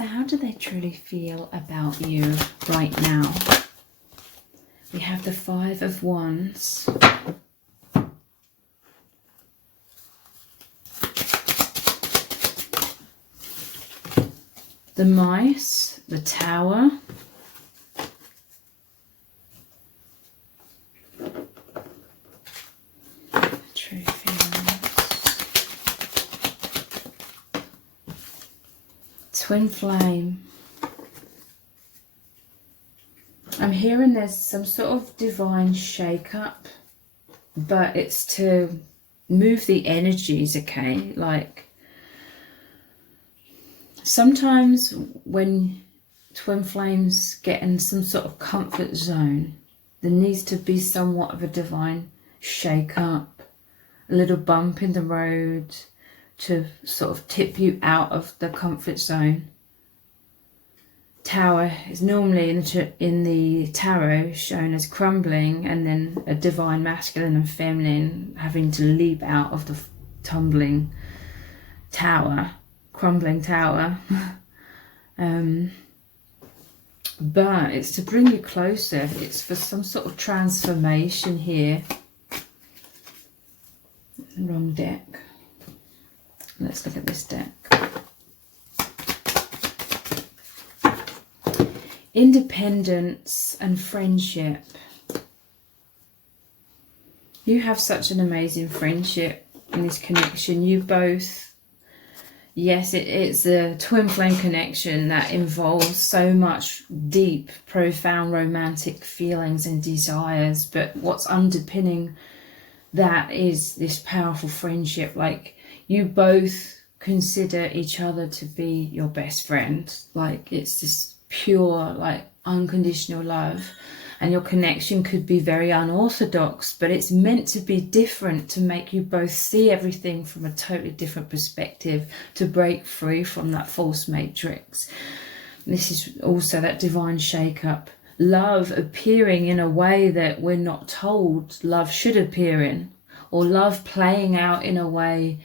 So how do they truly feel about you right now? We have the Five of Wands. The Mice, the Tower. True feelings. Twin Flame. I'm hearing there's some sort of divine shake-up, but it's to move the energies, okay? Like, sometimes when twin flames get in some sort of comfort zone, there needs to be somewhat of a divine shake-up, a little bump in the road to sort of tip you out of the comfort zone. Tower is normally in the tarot shown as crumbling, and then a divine masculine and feminine having to leap out of the tumbling tower, crumbling tower. But it's to bring you closer. It's for some sort of transformation here. Wrong deck. Let's look at this deck. Independence and friendship. You have such an amazing friendship in this connection. You both, yes, it's a twin flame connection that involves so much deep, profound romantic feelings and desires, but what's underpinning that is this powerful friendship. Like, you both consider each other to be your best friend. Like, it's this pure, like, unconditional love, and your connection could be very unorthodox, but it's meant to be different, to make you both see everything from a totally different perspective, to break free from that false matrix. This is also that divine shake-up. Love appearing in a way that we're not told love should appear in, or love playing out in a way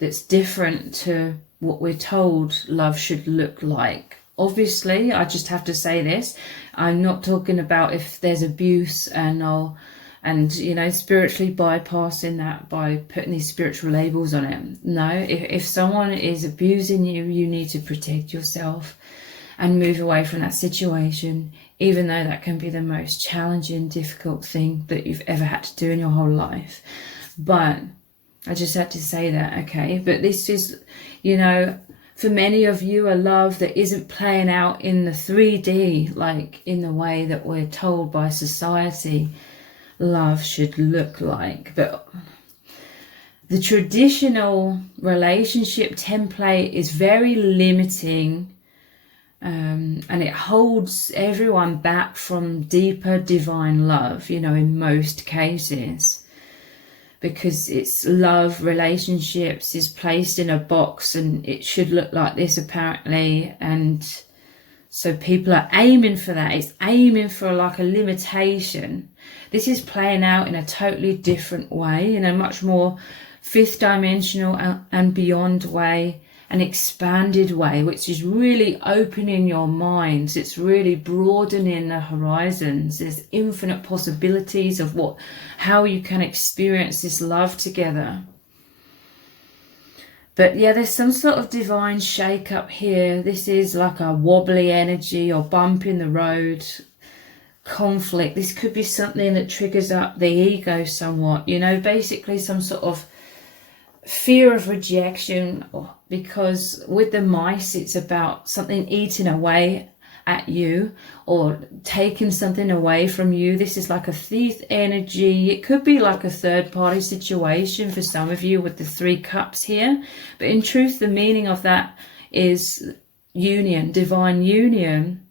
that's different to what we're told love should look like. Obviously, I just have to say this, I'm not talking about if there's abuse and you know, spiritually bypassing that by putting these spiritual labels on it. No, if someone is abusing you, you need to protect yourself and move away from that situation, even though that can be the most challenging, difficult thing that you've ever had to do in your whole life. But I just had to say that, okay? But this is, you know, for many of you, a love that isn't playing out in the 3D, like in the way that we're told by society love should look like. But the traditional relationship template is very limiting, and it holds everyone back from deeper divine love, you know, in most cases. Because it's love, relationships is placed in a box and it should look like this apparently, and so people are aiming for that. It's aiming for like a limitation. This is playing out in a totally different way, in a much more fifth dimensional and beyond way, an expanded way, which is really opening your minds. It's really broadening the horizons. There's infinite possibilities of how you can experience this love together. But yeah, there's some sort of divine shake up here. This is like a wobbly energy or bump in the road, conflict. This could be something that triggers up the ego somewhat, you know, basically some sort of fear of rejection, because with the mice it's about something eating away at you or taking something away from you. This is like a thief energy. It could be like a third party situation for some of you with the 3 cups here, but in truth the meaning of that is union, divine union.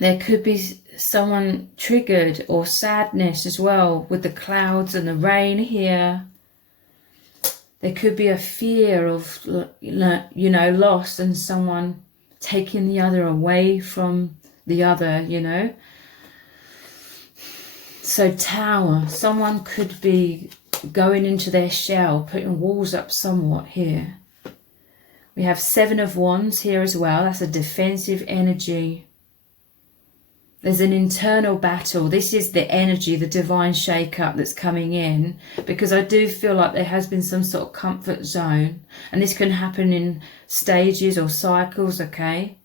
There could be someone triggered, or sadness as well with the clouds and the rain here. There could be a fear of, you know, loss and someone taking the other away from the other, you know. So Tower, someone could be going into their shell, putting walls up somewhat here. We have Seven of Wands here as well. That's a defensive energy. There's an internal battle. This is the energy, the divine shake-up that's coming in, because I do feel like there has been some sort of comfort zone, and this can happen in stages or cycles, okay?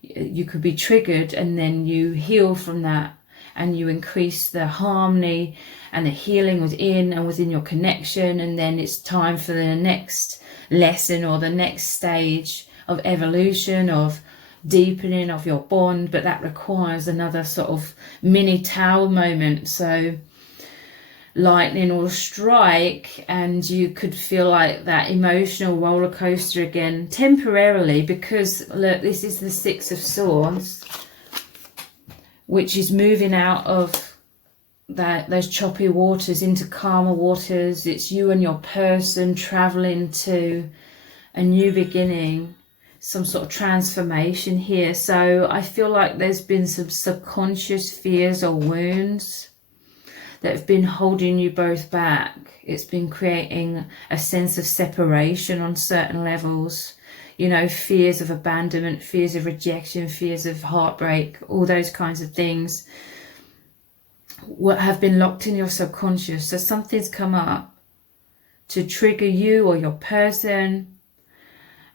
You could be triggered and then you heal from that, and you increase the harmony and the healing within and within your connection, and then it's time for the next lesson or the next stage of evolution, of deepening of your bond, but that requires another sort of mini tower moment. So lightning will strike and you could feel like that emotional roller coaster again temporarily, because look, this is the Six of Swords, which is moving out of those choppy waters into calmer waters. It's you and your person traveling to a new beginning, some sort of transformation here. So I feel like there's been some subconscious fears or wounds that have been holding you both back. It's been creating a sense of separation on certain levels. You know, fears of abandonment, fears of rejection, fears of heartbreak, all those kinds of things what have been locked in your subconscious. So something's come up to trigger you or your person,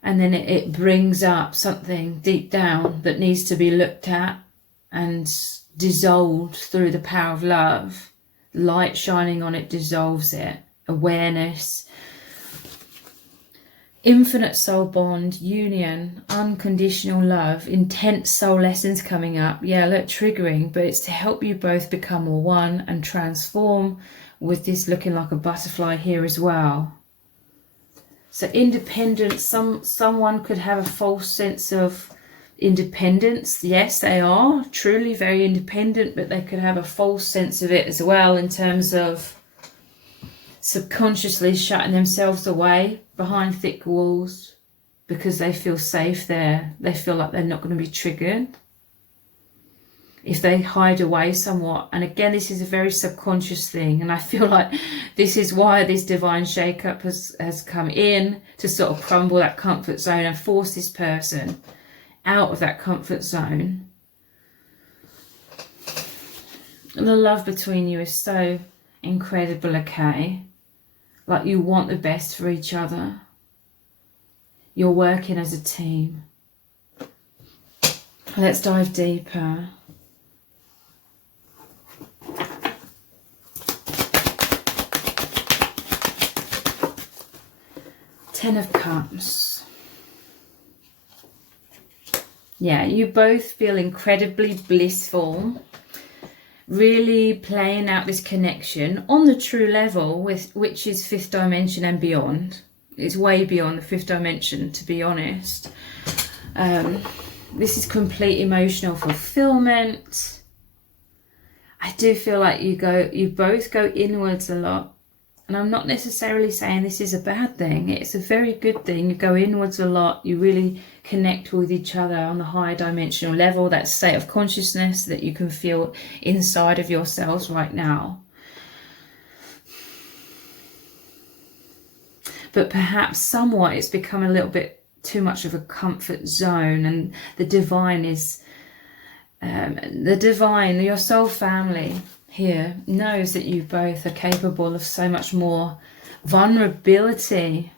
and then it brings up something deep down that needs to be looked at and dissolved through the power of love. Light shining on it dissolves it. Awareness. Infinite soul bond, union, unconditional love, intense soul lessons coming up. Yeah, look, triggering, but it's to help you both become more one and transform, with this looking like a butterfly here as well. So independence, someone could have a false sense of independence. Yes, they are truly very independent, but they could have a false sense of it as well, in terms of subconsciously shutting themselves away behind thick walls because they feel safe there. They feel like they're not going to be triggered if they hide away somewhat. And again, this is a very subconscious thing, and I feel like this is why this divine shake-up has come in, to sort of crumble that comfort zone and force this person out of that comfort zone. And the love between you is so incredible, okay? Like, you want the best for each other. You're working as a team. Let's dive deeper. Ten of Cups. Yeah, you both feel incredibly blissful, really playing out this connection on the true level, which is fifth dimension and beyond. It's way beyond the fifth dimension, to be honest. This is complete emotional fulfillment. I do feel like you both go inwards a lot. And I'm not necessarily saying this is a bad thing. It's a very good thing. You go inwards a lot. You really connect with each other on the higher dimensional level, that state of consciousness that you can feel inside of yourselves right now. But perhaps somewhat it's become a little bit too much of a comfort zone, and the divine is, your soul family here knows that you both are capable of so much more vulnerability.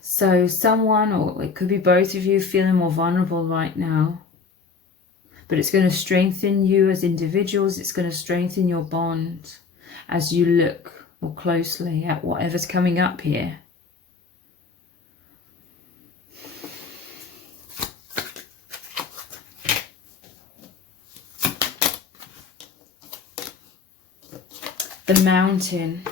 So someone, or it could be both of you, feeling more vulnerable right now. But it's going to strengthen you as individuals. It's going to strengthen your bond as you look more closely at whatever's coming up here. The Mountain.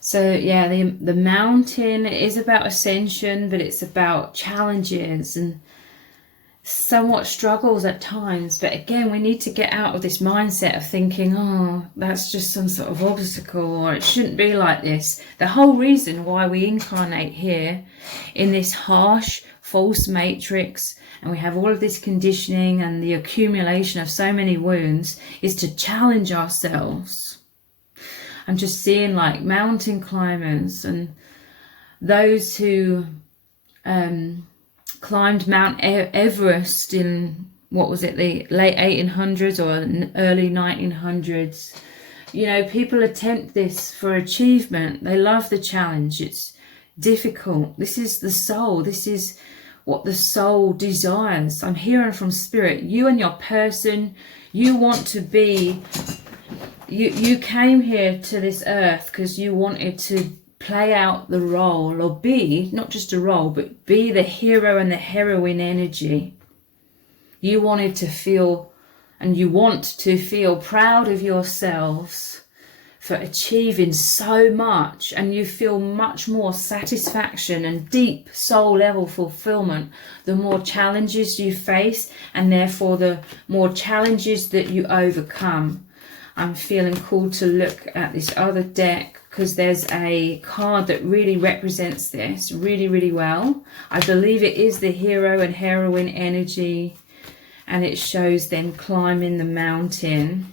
So yeah, the mountain is about ascension, but it's about challenges and somewhat struggles at times. But again, we need to get out of this mindset of thinking, oh, that's just some sort of obstacle, or it shouldn't be like this. The whole reason why we incarnate here in this harsh, false matrix, and we have all of this conditioning and the accumulation of so many wounds, is to challenge ourselves. I'm just seeing like mountain climbers and those who climbed Mount Everest in, what was it, the late 1800s or early 1900s. You know, people attempt this for achievement. They love the challenge. It's difficult. This is the soul. This is what the soul desires. I'm hearing from spirit. You and your person, you want to be, you came here to this earth because you wanted to play out the role, or be, not just a role, but be the hero and the heroine energy. You wanted to feel, and you want to feel proud of yourselves for achieving so much, and you feel much more satisfaction and deep soul level fulfillment the more challenges you face, and therefore the more challenges that you overcome. I'm feeling called to look at this other deck because there's a card that really represents this really well. I believe it is the hero and heroine energy, and it shows them climbing the mountain,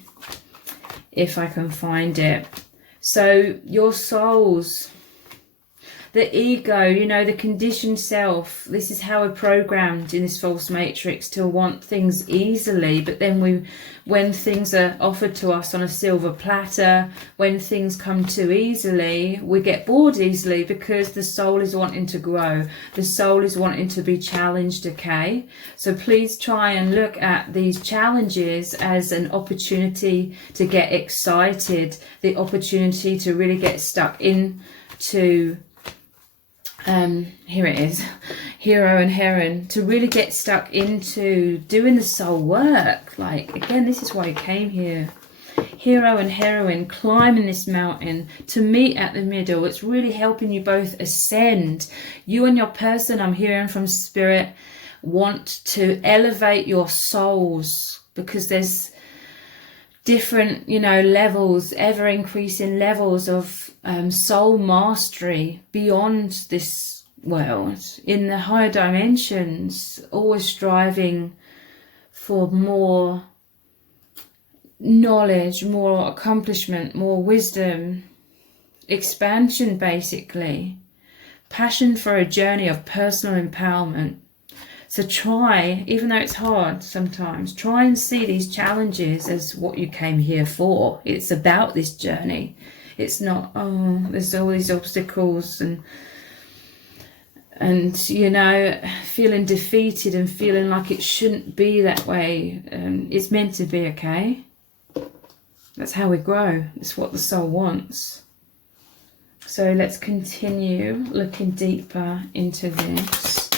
if I can find it. So your souls, the ego, you know, the conditioned self, this is how we're programmed in this false matrix, to want things easily. But then when things are offered to us on a silver platter, when things come too easily, we get bored easily, because the soul is wanting to grow. The soul is wanting to be challenged, okay? So please try and look at these challenges as an opportunity to get excited, the opportunity to really get stuck into here it is, hero and heroine, to really get stuck into doing the soul work. Like, again, this is why you came here. Hero and heroine climbing this mountain to meet at the middle. It's really helping you both ascend. You and your person, I'm hearing from spirit, want to elevate your souls, because there's different, you know, levels, ever increasing levels of soul mastery beyond this world, in the higher dimensions, always striving for more knowledge, more accomplishment, more wisdom, expansion, basically, passion for a journey of personal empowerment. So try, even though it's hard sometimes, try and see these challenges as what you came here for. It's about this journey. It's not, oh, there's all these obstacles and you know, feeling defeated and feeling like it shouldn't be that way. It's meant to be, okay? That's how we grow. It's what the soul wants. So let's continue looking deeper into this.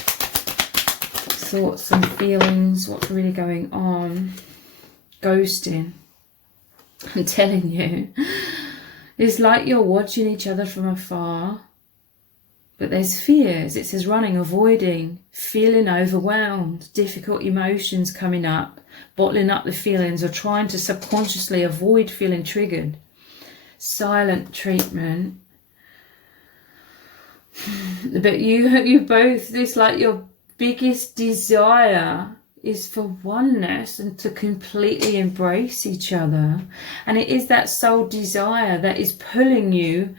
Thoughts and feelings, what's really going on. Ghosting. I'm telling you. It's like you're watching each other from afar, but there's fears. It says running, avoiding, feeling overwhelmed, difficult emotions coming up, bottling up the feelings, or trying to subconsciously avoid feeling triggered. Silent treatment. But you both, this, like, your biggest desire is for oneness and to completely embrace each other. And it is that soul desire that is pulling you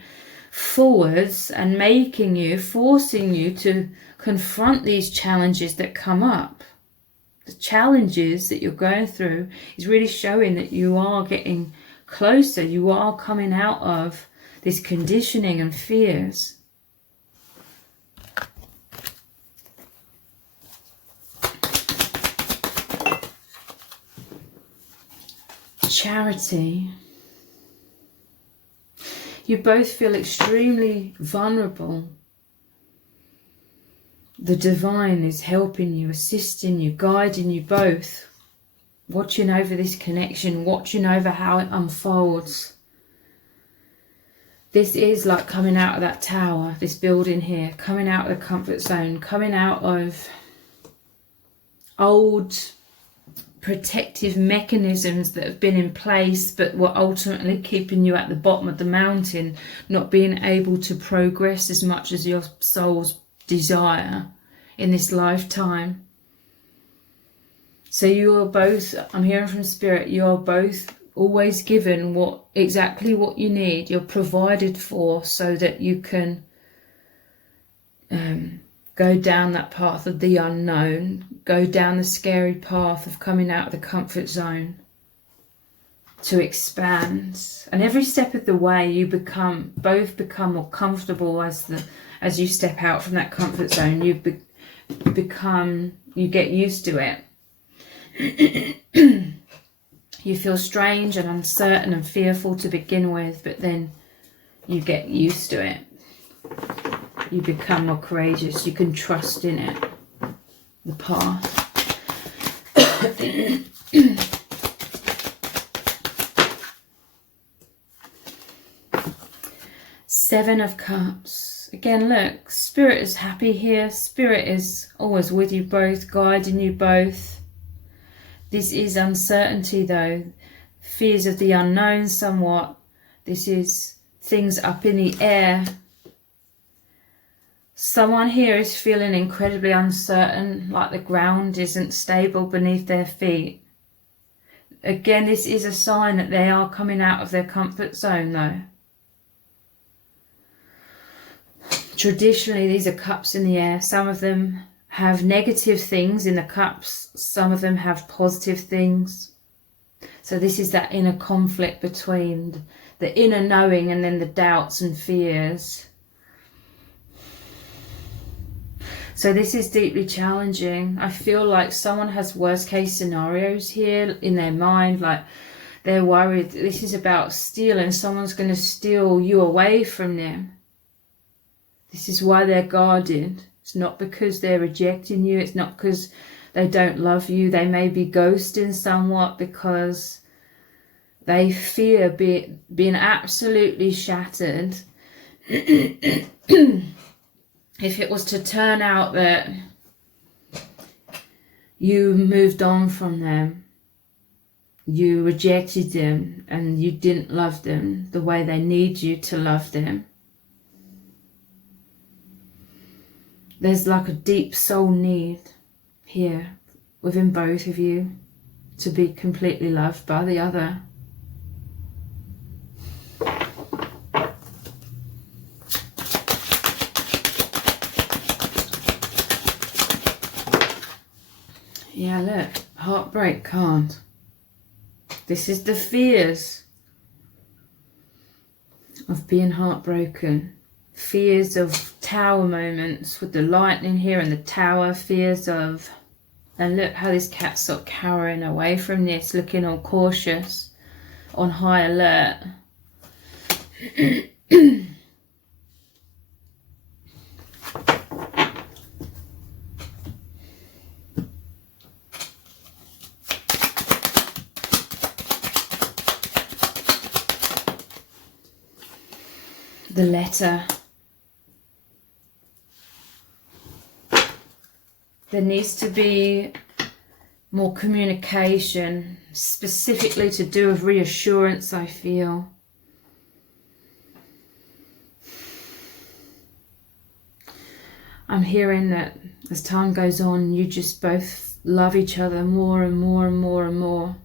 forwards and making you, forcing you to confront these challenges that come up. The challenges that you're going through is really showing that you are getting closer. You are coming out of this conditioning and fears. Charity. You both feel extremely vulnerable. The divine is helping you, assisting you, guiding you both, watching over this connection, watching over how it unfolds. This is like coming out of that tower, this building here, coming out of the comfort zone, coming out of old protective mechanisms that have been in place but were ultimately keeping you at the bottom of the mountain, not being able to progress as much as your soul's desire in this lifetime. So you are both, I'm hearing from spirit, you are both always given exactly what you need. You're provided for so that you can go down that path of the unknown, go down the scary path of coming out of the comfort zone to expand. And every step of the way you both become more comfortable as you step out from that comfort zone. You get used to it. You feel strange and uncertain and fearful to begin with, but then you get used to it. You become more courageous. You can trust in it, the path. Seven of Cups. Again, look, Spirit is happy here. Spirit is always with you both, guiding you both. This is uncertainty though. Fears of the unknown somewhat. This is things up in the air. Someone here is feeling incredibly uncertain, like the ground isn't stable beneath their feet. Again, this is a sign that they are coming out of their comfort zone though. Traditionally, these are cups in the air. Some of them have negative things in the cups. Some of them have positive things. So this is that inner conflict between the inner knowing and then the doubts and fears. So this is deeply challenging. I feel like someone has worst case scenarios here in their mind, like they're worried this is about stealing. Someone's going to steal you away from them. This is why they're guarded. It's not because they're rejecting you. It's not because they don't love you. They may be ghosting somewhat because they fear being absolutely shattered. If it was to turn out that you moved on from them, you rejected them, and you didn't love them the way they need you to love them, there's like a deep soul need here within both of you to be completely loved by the other. Yeah, look, heartbreak card. This is the fears of being heartbroken. Fears of tower moments with the lightning here and the tower. Fears of, and look how this cat's sort of cowering away from this, looking all cautious, on high alert. The letter. There needs to be more communication, specifically to do with reassurance, I feel. I'm hearing that as time goes on, you just both love each other more and more and more and more.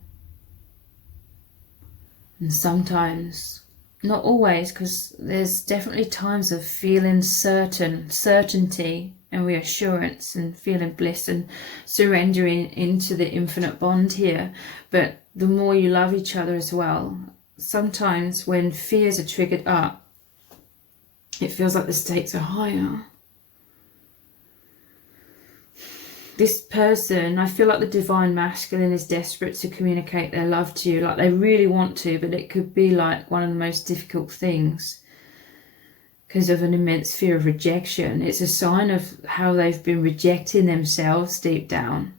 And sometimes, not always, because there's definitely times of feeling certainty and reassurance and feeling bliss and surrendering into the infinite bond here. But the more you love each other as well, sometimes when fears are triggered up, it feels like the stakes are higher. This person, I feel like the divine masculine is desperate to communicate their love to you, like they really want to, but it could be like one of the most difficult things because of an immense fear of rejection. It's a sign of how they've been rejecting themselves deep down.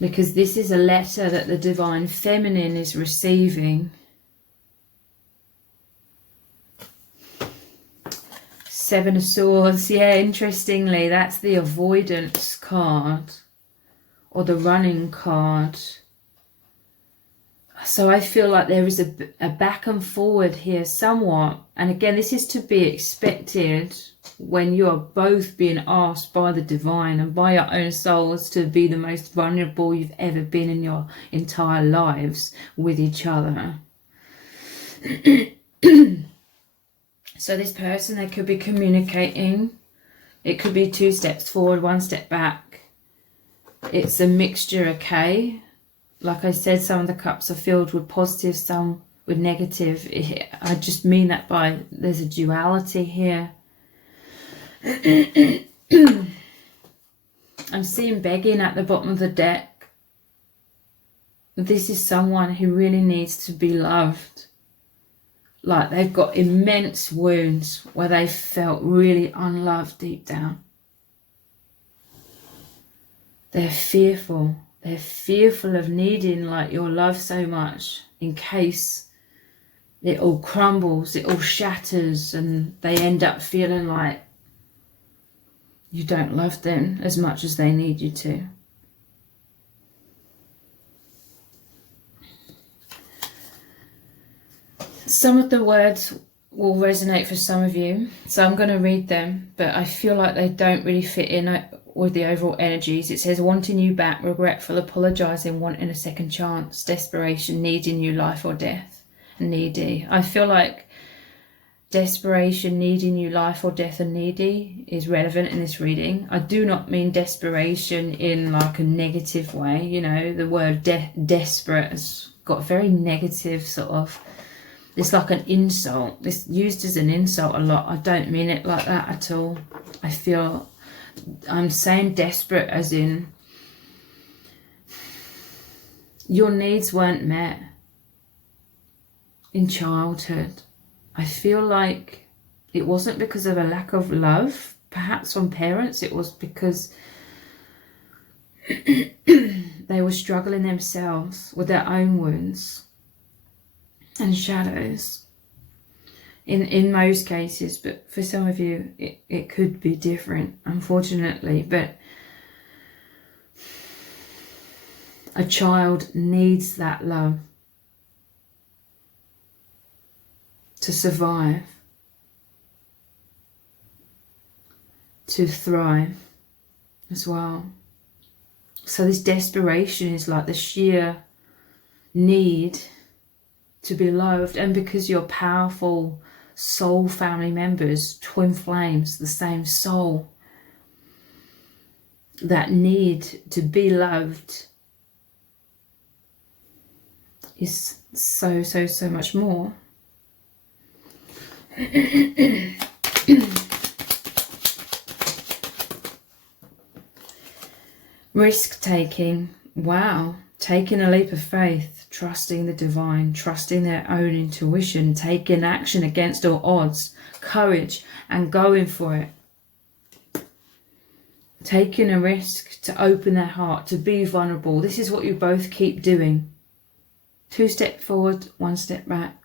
Because this is a letter that the divine feminine is receiving. Seven of Swords, yeah, interestingly, that's the avoidance card or the running card. So I feel like there is a back and forward here somewhat. And again, this is to be expected when you are both being asked by the divine and by your own souls to be the most vulnerable you've ever been in your entire lives with each other. So this person, they could be communicating. It could be 2 steps forward, 1 step back. It's a mixture, okay? Like I said, some of the cups are filled with positive, some with negative. I just mean that by there's a duality here. I'm seeing begging at the bottom of the deck. This is someone who really needs to be loved. Like they've got immense wounds where they felt really unloved deep down. They're fearful. They're fearful of needing like your love so much in case it all crumbles, it all shatters, and they end up feeling like you don't love them as much as they need you to. Some of the words will resonate for some of you, so I'm going to read them, but I feel like they don't really fit in with the overall energies. It says, wanting you back, regretful, apologising, wanting a second chance, desperation, needing you, life or death, needy. I feel like desperation, needing you, life or death, and needy is relevant in this reading. I do not mean desperation in like a negative way. You know, the word desperate has got a very negative sort of, it's like an insult. It's used as an insult a lot. I don't mean it like that at all. I feel I'm saying desperate as in your needs weren't met in childhood. I feel like it wasn't because of a lack of love, perhaps from parents. It was because they were struggling themselves with their own wounds and shadows in most cases, but for some of you it could be different, unfortunately. But a child needs that love to survive, to thrive as well. So this desperation is like the sheer need to be loved, and because you're powerful soul family members, twin flames, the same soul, that need to be loved is so much more. Risk taking. Wow. Taking a leap of faith, trusting the divine, trusting their own intuition, taking action against all odds, courage, and going for it. Taking a risk to open their heart, to be vulnerable. This is what you both keep doing. 2 steps forward, 1 step back.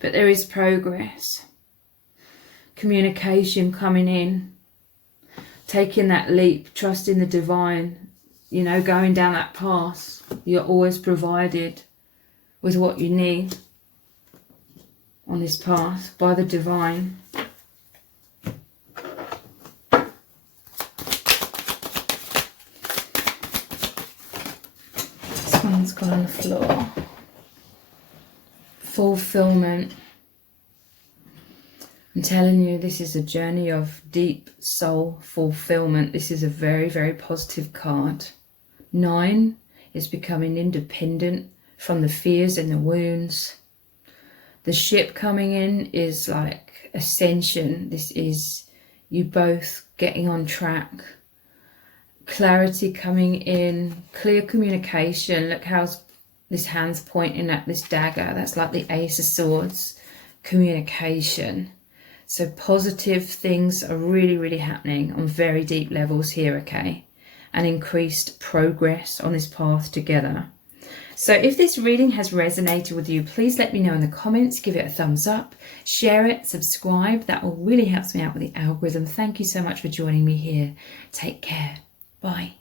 But there is progress. Communication coming in. Taking that leap, trusting the divine. You know, going down that path. You're always provided with what you need on this path by the divine. This one's gone on the floor. Fulfillment. I'm telling you, this is a journey of deep soul fulfillment. This is a very positive card. 9 is becoming independent from the fears and the wounds. The ship coming in is like ascension. This is you both getting on track. Clarity coming in, clear communication. Look how this hand's pointing at this dagger. That's like the Ace of Swords. Communication. So positive things are really happening on very deep levels here, okay? And increased progress on this path together. So if this reading has resonated with you, please let me know in the comments. Give it a thumbs up, share it, subscribe. That will really help me out with the algorithm. Thank you so much for joining me here. Take care. Bye.